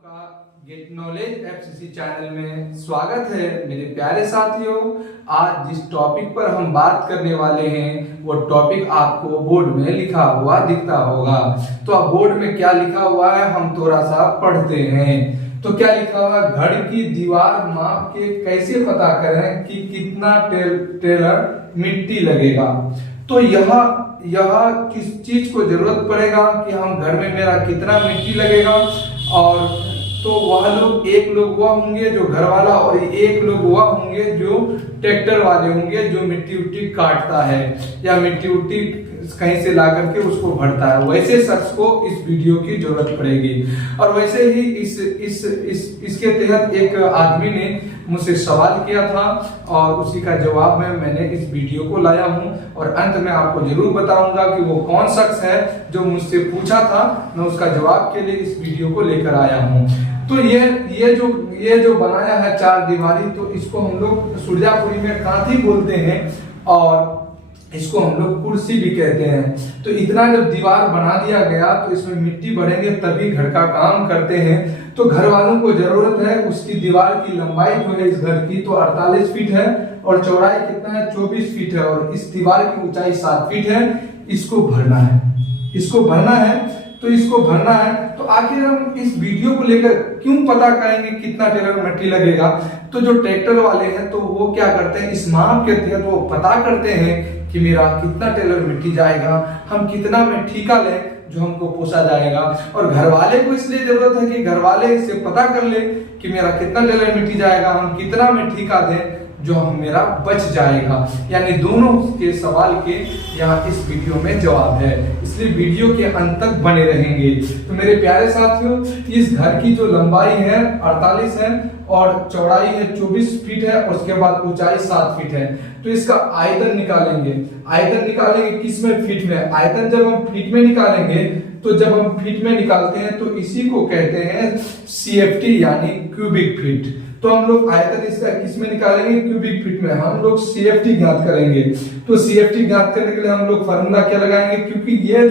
आपका get knowledge FCC channel में स्वागत है मेरे प्यारे साथियों। आज जिस टॉपिक पर हम बात करने वाले हैं वो टॉपिक आपको बोर्ड में लिखा हुआ दिखता होगा। तो अब बोर्ड में क्या लिखा हुआ है हम थोड़ा सा पढ़ते हैं। तो क्या लिखा हुआ है, घर की दीवार माप के कैसे पता करें कि कितना टेलर मिट्टी लगेगा। तो यह किस चीज को जरूरत पड़ेगा कि हम घर में मेरा कितना मिट्टी लगेगा, और तो वह लोग एक लोग वह होंगे जो घर वाला और एक लोग वह होंगे जो ट्रैक्टर वाले होंगे जो मिट्टी उट्टी काटता है या मिट्टी उट्टी कहीं से ला करके उसको भरता है। वैसे शख्स को इस वीडियो की जरूरत पड़ेगी। और वैसे ही इसके तहत एक आदमी ने मुझसे सवाल किया था और उसी का जवाब में मैंने इस वीडियो को लाया हूं, और अंत में आपको जरूर बताऊंगा कि वो कौन शख्स है जो मुझसे पूछा था। मैं उसका जवाब के लिए इस वीडियो को लेकर आया हूं। तो ये जो बनाया है चार दीवारी, तो इसको हम लोग सुरजापुरी में कांथी बोलते हैं और इसको हम लोग कुर्सी भी कहते हैं। तो इतना जब दीवार बना दिया गया तो इसमें मिट्टी भरेंगे तभी घर का काम करते हैं। तो घर वालों को जरूरत है, उसकी दीवार की लंबाई जो है इस घर की तो 48 फीट है और चौड़ाई कितना है 24 फीट है और इस दीवार की ऊंचाई 7 फीट है। इसको भरना है। तो आखिर हम इस वीडियो को लेकर क्यों पता करेंगे कितना टेलर मिट्टी लगेगा। तो जो ट्रैक्टर वाले हैं तो वो क्या करते हैं, इस माप के तहत वो पता करते हैं कि मेरा कितना टेलर मिट्टी जाएगा, हम कितना में ठीका लें जो हमको पोसा जाएगा। और घर वाले को इसलिए जरूरत है कि घर वाले इससे पता कर ले कि मेरा कितना टेलर मिट्टी जाएगा, हम कितना में ठीका दें जो हम मेरा बच जाएगा। यानी दोनों के सवाल के यहाँ इस वीडियो में जवाब है, इसलिए वीडियो के अंत तक बने रहेंगे। तो मेरे प्यारे साथियों, इस घर की जो लंबाई है 48 है और चौड़ाई है 24 फीट है और उसके बाद ऊंचाई 7 फीट है। तो इसका आयतन निकालेंगे किस में, फीट में। आयतन जब हम फीट में निकालेंगे तो जब हम फीट में निकालते हैं तो इसी को कहते हैं सीएफटी यानी क्यूबिक फीट। तो हम लोग आयतन इसका किस में निकालेंगे, क्यूबिक फीट में। हम लोग सीएफटी ज्ञात करेंगे। तो सीएफटी ज्ञात करने के लिए हम लोग फार्मूला क्या लगाएंगे, क्योंकि ये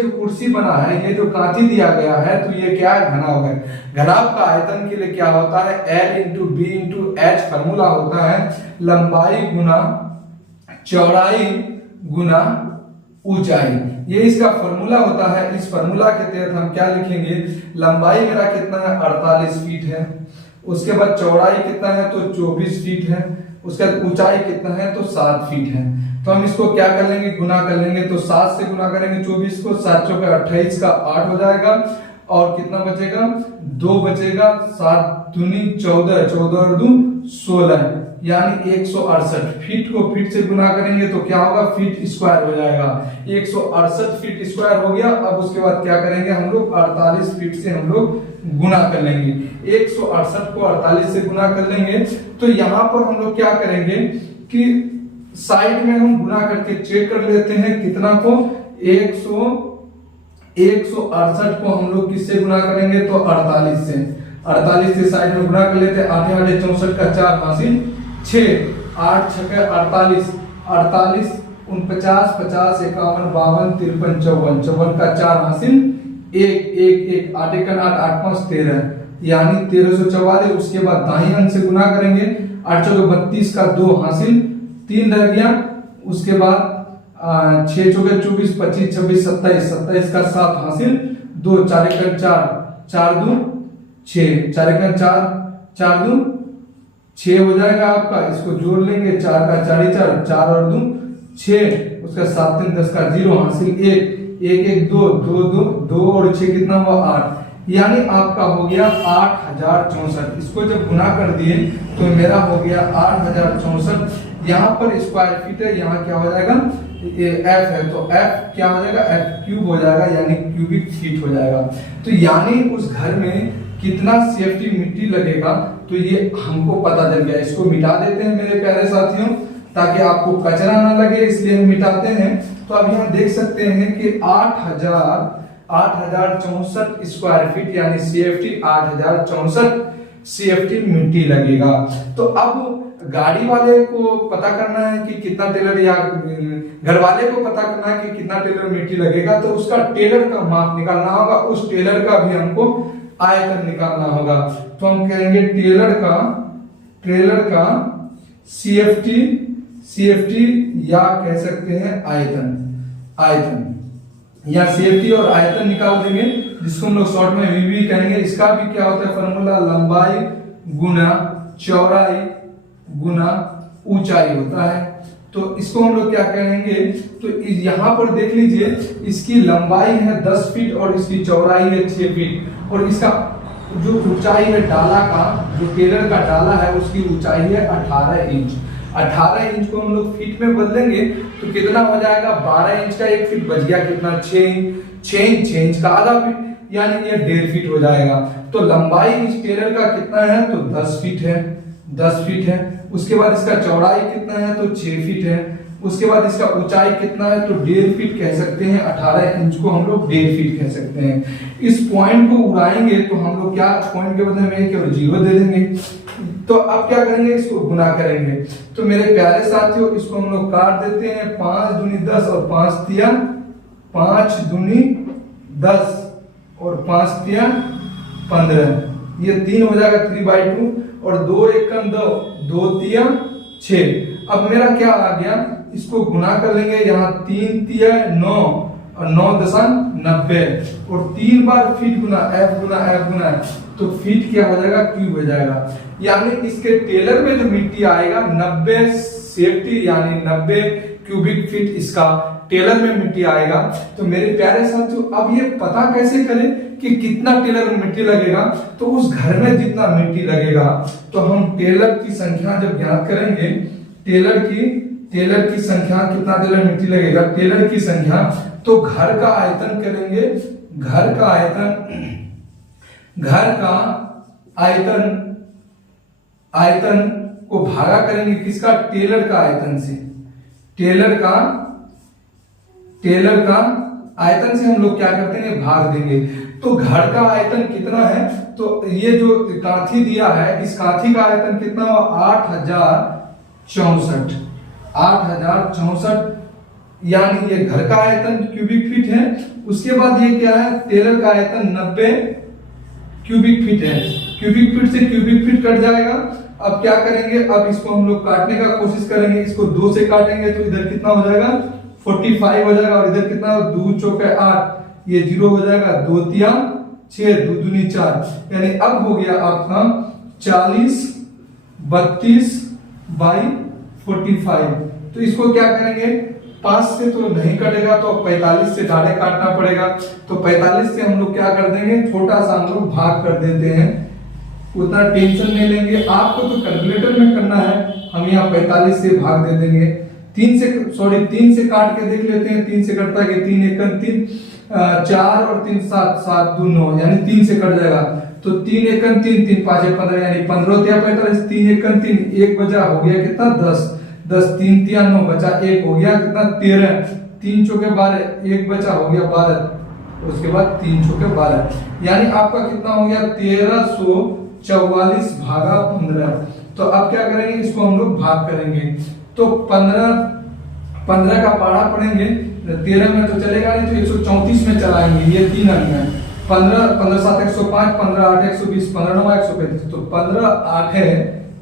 जो कुर्सी बना है, ये जो कांथी दिया गया है तो ये क्या है, घनाभ है। घनाभ का आयतन के लिए क्या होता है, L into b into h formula होता है लंबाई गुना चौड़ाई गुना ऊंचाई। ये इसका फार्मूला होता है। इस फार्मूला के तहत हम क्या लिखेंगे, लंबाई मेरा कितना है 48 फीट है, उसके बाद चौड़ाई कितना है तो 24 फीट है, उसके बाद ऊंचाई कितना है तो 7 फीट है। तो हम इसको क्या कर लेंगे, गुना कर लेंगे। तो 7 से गुना करेंगे 24 को, 7 चौके 28 का 8 हो जाएगा और कितना बचेगा 2 बचेगा, 7 दूनी 14, 14 और 2 16 यानी 168 फीट को फीट से गुना करेंगे तो क्या होगा, फीट स्क्वायर हो जाएगा। 168 फीट स्क्वायर हो गया। अब उसके बाद क्या करेंगे हम लोग 48 फीट से हम लोग गुना कर लेंगे। 168 को 48 से गुना कर लेंगे। तो यहाँ पर हम लोग क्या करेंगे कि साइड में हम गुना करके चेक कर लेते हैं कितना को, 168 को हम लोग किससे गुना करेंगे तो 48 से। 48 से साइड में गुना कर लेते हैं, 8 8 64 का 4 हासिल 6, 8 6 48, 48 49 50 51 52 53 54, 54 का 4 हासिल 1 1 1 8 1 8 8 5 13 यानी 1344। उसके बाद दाहिने अंक से गुना करेंगे, 8 चौके 32 का 2 हासिल 3 रह गया। उसके बाद 6 चौके 24 25 26 27 27 का 7 हासिल 2, 4 1 4 4 2 6, 4 1 4 4 2 6 हो जाएगा आपका। इसको जोड़ लेंगे, 4 का 4 4 4 और 2 6, उसका 7 3 10 का 0 हासिल 1 1 1 2 2 2 2 और 6 कितना हुआ 8, यानी आपका हो गया 8064। इसको जब गुना कर दिए तो मेरा हो गया 8064। यहाँ पर स्क्वायर फीट है, यहाँ क्या हो जाएगा एफ है तो एफ क्या हो जाएगा, एफ क्यूब हो जाएगा यानी क्यूबिक फीट हो जाएगा। तो यानी उस घर में कितना सेफ्टी मिट्टी लगेगा तो ये हमको पता चल गया। इसको मिटा देते हैं मेरे प्यारे साथियों ताकि आपको कचरा ना लगे, इसलिए हम मिटाते हैं। तो अब यहाँ देख सकते हैं कि 8064 स्क्वायर फीट यानी सीएफटी 8064 सीएफटी मिट्टी लगेगा। तो अब गाड़ी वाले को पता करना है कि कितना टेलर, या घर वाले को पता करना है कि कितना टेलर मिट्टी लगेगा, तो उसका टेलर का माप निकालना होगा। उस टेलर का भी हमको आयतन निकालना होगा। तो हम कहेंगे टेलर का सीएफटी या कह सकते हैं आयतन या सीएफटी और आयतन निकाल देंगे, जिसको हम लोग शॉर्ट में वीवी कहेंगे। इसका भी क्या होता है फॉर्मूला, लंबाई गुना चौड़ाई गुना ऊंचाई होता है। तो इसको हम लोग क्या कहेंगे, तो यहाँ पर देख लीजिए, इसकी लंबाई है 10 फीट और इसकी चौड़ाई है 6 फीट और इसका जो ऊंचाई है डाला का, जो टेलर का डाला है उसकी ऊंचाई है 18 इंच। 18 इंच को हम लोग फीट में बदलेंगे तो कितना हो जाएगा, 12 इंच का 1 फीट बच गया कितना, 6 इंच का आधा फीट, यानी ये 1.5 फीट हो जाएगा। तो लंबाई इस टेलर का कितना है, तो 10 फीट है। उसके बाद इसका चौड़ाई कितना है, तो 6 फीट है। उसके बाद इसका ऊंचाई कितना है, तो 1.5 फीट कह सकते हैं। 18 इंच को हम लोग 1.5 फीट कह सकते हैं। इस पॉइंट को उड़ाएंगे तो हम लोग क्या, पॉइंट के बदले में केवल 0 दे देंगे। तो अब क्या करेंगे, इसको गुना करेंगे। तो मेरे प्यारे साथियों, इसको हम लोग काट देते हैं, 5 दूनी 10 और 5 तिया 5 दूनी 10 और 5 तिया 15, ये 3 हो जाएगा 3/2 और 2 एकम 2, 2 तिया 6। अब मेरा क्या आ गया, इसको गुना कर लेंगे, यहाँ 3 तिया 9 और 9 दशम 90 और 3 बार फीट गुना F, तो फीट क्या हो जाएगा, क्यूब हो जाएगा। यानी इसके टेलर में जो मिट्टी आएगा 90 सेफ्टी यानी 90 क्यूबिक फीट इसका टेलर में मिट्टी आएगा। तो मेरे प्यारे साथियों, अब ये पता कैसे करें कि कितना टेलर में मिट्टी लगेगा, तो उस घर में जितना मिट्टी लगेगा, तो हम टेलर की संख्या जब ज्ञात करेंगे, टेलर की संख्या, कितना टेलर मिट्टी लगेगा, टेलर की संख्या, तो घर का आयतन करेंगे, घर का आयतन को भागा करेंगे किसका, टेलर का आयतन से। टेलर का आयतन से हम लोग क्या करते हैं, भाग देंगे। तो घर का आयतन कितना है, तो ये जो कांथी दिया है, इस कांथी का आयतन कितना हो, 8064, यानी ये घर का आयतन क्यूबिक फीट है। उसके बाद ये क्या है, टेलर का आयतन 90 क्यूबिक फीट है। क्यूबिक फीट से क्यूबिक फीट कट जाएगा। अब क्या करेंगे, अब इसको हम लोग काटने का कोशिश करेंगे। इसको 2 से काटेंगे तो इधर कितना हो जाएगा, 45 हो जाएगा और इधर कितना, 2 चौके 8, ये 0 हो जाएगा, 2 तिया 6, 2 दूनी 4, यानी अब हो गया आपका 40 32/45। तो इसको क्या करेंगे, 5 से तो नहीं कटेगा, तो 45 से डायरेक्ट काटना पड़ेगा। तो 45 से हम लोग क्या कर देंगे, छोटा सा हम लोग भाग कर देते हैं, उतना टेंशन नहीं लेंगे। आपको तो कैलकुलेटर में करना है, हम यहाँ 45 से भाग दे देंगे। 3 से काट के देख लेते हैं, 3 से कटता है, 3 एकम 3, 4 और 3 7, 7 2 9, यानी 3 से कट जाएगा। तो 3 एकम 3, 3 5 15, यानी 15 तिया 45, 3 एकम 3, 1 बचा, हो गया कितना, 10, 3 तिया 9 बचा, 1 हो गया कितना, 13, 3 चौके 12, 1 बचा, हो गया 12, उसके बाद 3 चौके 12, यानी आपका कितना हो गया, 1344 भागा 15। तो अब क्या करेंगे, इसको हम लोग भाग करेंगे। तो 15 का पारा पढ़ेंगे, 13 में तो चलेगा नहीं, तो 134 में चलाएंगे। ये 3 अंक है, 15 7 105, 15 8 120, 15 9 135, तो 15 8 है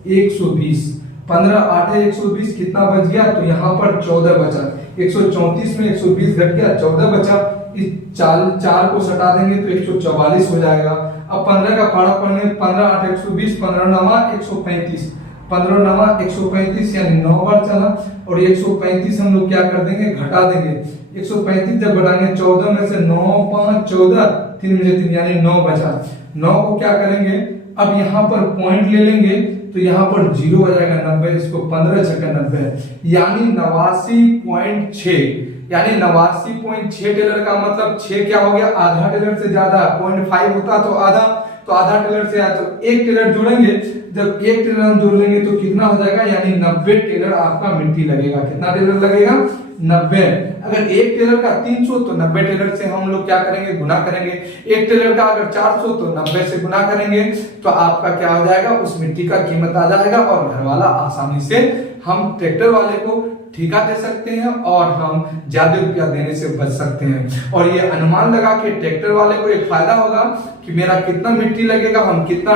120, 15 8 है 120, कितना बच गया, तो यहाँ पर 14 बचा। 134 में 120 घट गया, 14 बचा। इस 4 को सटा देंगे तो 144 हो जाएगा। अब 15 का पारा पढ़ेंगे, 15 8 120, 15 9 135, 15 9 135, यानी 9 बार चला। और 135 हम लोग क्या कर देंगे, घटा देंगे। 135 जब घटाएंगे, 14 में से 9 5 14, 3 में से 3, यानी 9 बचा। 9 को क्या करेंगे, अब यहाँ पर पॉइंट ले लेंगे, तो यहाँ पर 0 हो जाएगा, 90, इसको 15 छक्का 90, यानी 89.6, यानी 89.6 टेलर का मतलब 6 क्या हो गया, आधा टेलर से ज्यादा। 0.5 होता तो आधा टेलर से आया, तो 1 टेलर जोड़ेंगे। जब 1 टेलर हम जोड़ लेंगे तो कितना हो जाएगा, यानी 90 टेलर आपका मिट्टी लगेगा। कितना टेलर लगेगा, 90। अगर 1 टेलर का 300, तो 90 टेलर से हम लोग क्या करेंगे, गुना करेंगे। 1 टेलर का अगर 400, तो 90 से गुना करेंगे, तो आपका क्या हो जाएगा, उस मिट्टी का कीमत आ जाएगा। और घर वाला आसानी से, हम ट्रैक्टर वाले को ठेका दे सकते हैं और हम ज्यादा रुपया देने से बच सकते हैं। और ये अनुमान लगा के ट्रैक्टर वाले को एक फायदा होगा कि मेरा कितना मिट्टी लगेगा, हम कितना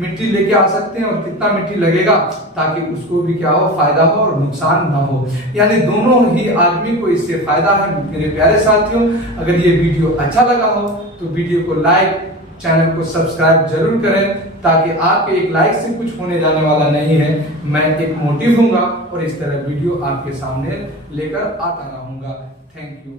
मिट्टी लेके आ सकते हैं और कितना मिट्टी लगेगा, ताकि उसको भी क्या हो, फायदा हो और नुकसान ना हो। यानी दोनों ही आदमी को इससे फायदा है। मेरे प्यारे साथियों, अगर ये वीडियो अच्छा लगा हो तो वीडियो को लाइक, चैनल को सब्सक्राइब जरूर करें, ताकि आपके एक लाइक से कुछ होने जाने वाला नहीं है। मैं एक मोटिव दूंगा और इस तरह वीडियो आपके सामने लेकर आता रहूंगा। Thank you.